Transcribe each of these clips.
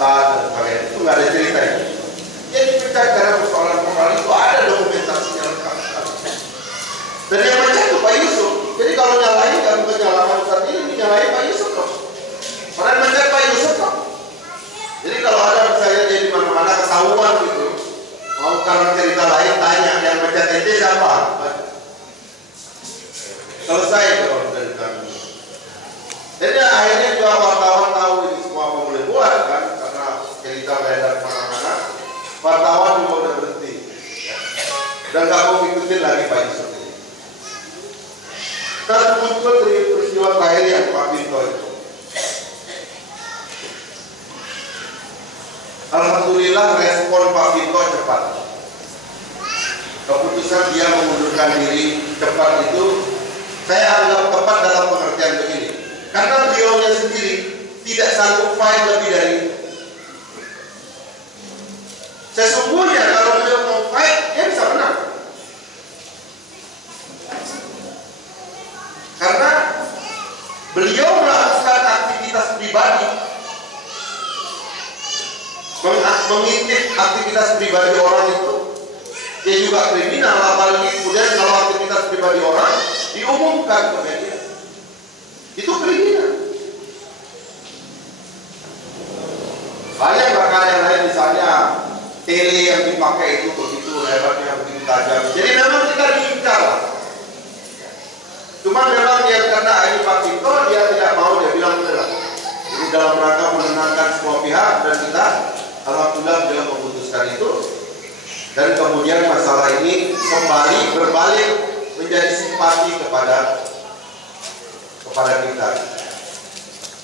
Ustaz dan sebagainya, itu nggak ada ceritanya. Yang dipecat karena persoalan-persoalan itu ada dokumentasinya lengkap. Dan yang pecat itu Pak Yusuf. Jadi kalau nyalain nggak bukan nyalakan Ustaz ini, nyalain Pak Yusuf kok. Orang pecat Pak Yusuf kok. Jadi kalau ada misalnya jadi mana-mana ketahuan gitu, mau karena cerita lain tanya yang pecat itu siapa? Selesai kalau dari kami. Jadi akhirnya juga wartawan tahu ini semua apa boleh buat kan, karena cerita beredar kemana-mana. Wartawan juga udah berhenti dan gak mau ikutin lagi Pak Yusuf ini. Dan muncul dari peristiwa terakhir yang Pak Pinto itu. Alhamdulillah respon Pak Pinto cepat. Keputusan dia mengundurkan diri cepat itu saya anggap tepat dalam pengertian begini. Karena beliaunya sendiri tidak sanggup fight lebih dari itu. Sesungguhnya kalau beliau mau fight, dia bisa menang. Karena beliau melakukan aktivitas pribadi, mengintip aktivitas pribadi orang itu, dia juga kriminal. Apalagi kemudian kalau aktivitas pribadi orang diumumkan ke media, itu kriminal. Banyak bahkan yang lain, misalnya tele yang dipakai itu begitu hebatnya, begitu tajam. Jadi memang kita diincar. Cuma memang yang karena ini Pak Pinto, dia tidak mau, dia bilang udah. Jadi dalam rangka menenangkan semua pihak, dan kita alhamdulillah beliau memutuskan itu. Dan kemudian masalah ini kembali berbalik menjadi simpati kepada kita.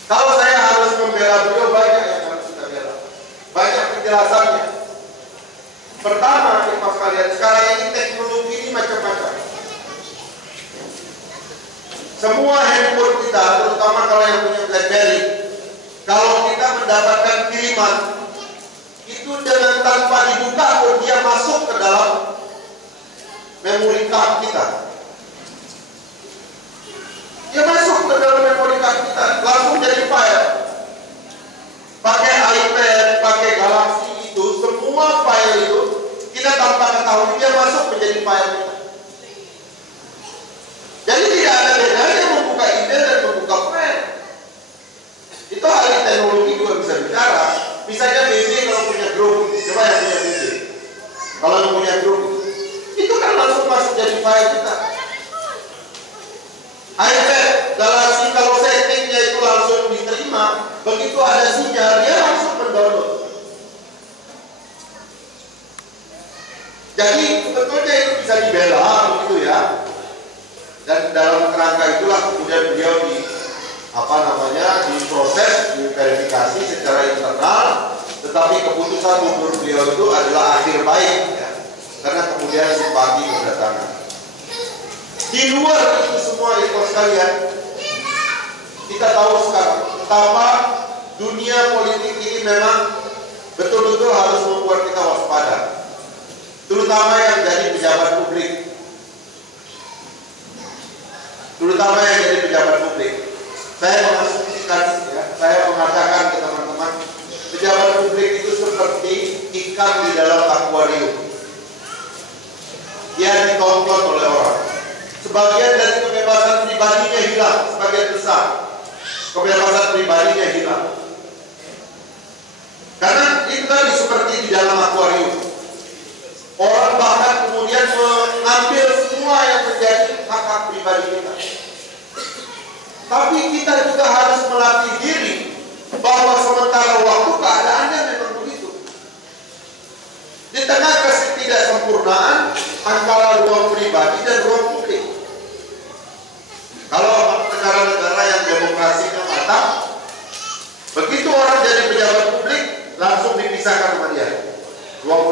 Kalau saya harus membela beliau, banyak yang harus kita bela. Banyak penjelasannya. Pertama, Mas kalian, sekarang ini teknologi ini macam-macam. Semua handphone kita, terutama kalau yang punya BlackBerry, kalau kita mendapatkan kiriman, itu dengan tanpa dibuka pun dia masuk ke dalam memori card kita. Dia masuk ke dalam memori card kita, langsung jadi file. Pakai iPad, pakai Galaxy itu, semua file itu kita tanpa ketahui dia masuk menjadi file kita. Jadi tidak ada bedanya membuka email dan membuka file. Itu ahli teknologi juga bisa bicara. Misalnya BB kalau punya grup, coba yang punya BB. Kalau yang punya grup, itu kan langsung masuk jadi file kita. iPad, Galaxy kalau settingnya itu langsung diterima, begitu ada sinyal dia langsung mendownload. Jadi sebetulnya itu bisa dibela begitu ya. Dan dalam kerangka itulah kemudian beliau diproses, diverifikasi secara internal, tetapi keputusan mundur beliau itu adalah akhir baik ya. Karena kemudian simpati berdatangan. Di luar itu semua itu sekalian, kita tahu sekarang betapa dunia politik ini memang betul-betul harus membuat kita waspada, terutama yang jadi pejabat publik. Saya mengasumsikan ya, saya mengatakan ke teman-teman, pejabat publik itu seperti ikan di dalam akuarium. Dia ditonton oleh orang. Sebagian dari kebebasan pribadinya hilang, sebagian besar kebebasan pribadinya hilang. Karena itu tadi seperti di dalam akuarium. Orang bahkan kemudian mengambil semua yang menjadi hak pribadi kita. Tapi kita juga harus melatih diri bahwa sementara waktu keadaannya memang begitu. Di tengah ketidaksempurnaan antara ruang pribadi dan ruang publik. Kalau negara-negara yang demokrasinya matang, begitu orang jadi pejabat publik langsung dipisahkan sama dia. Ruang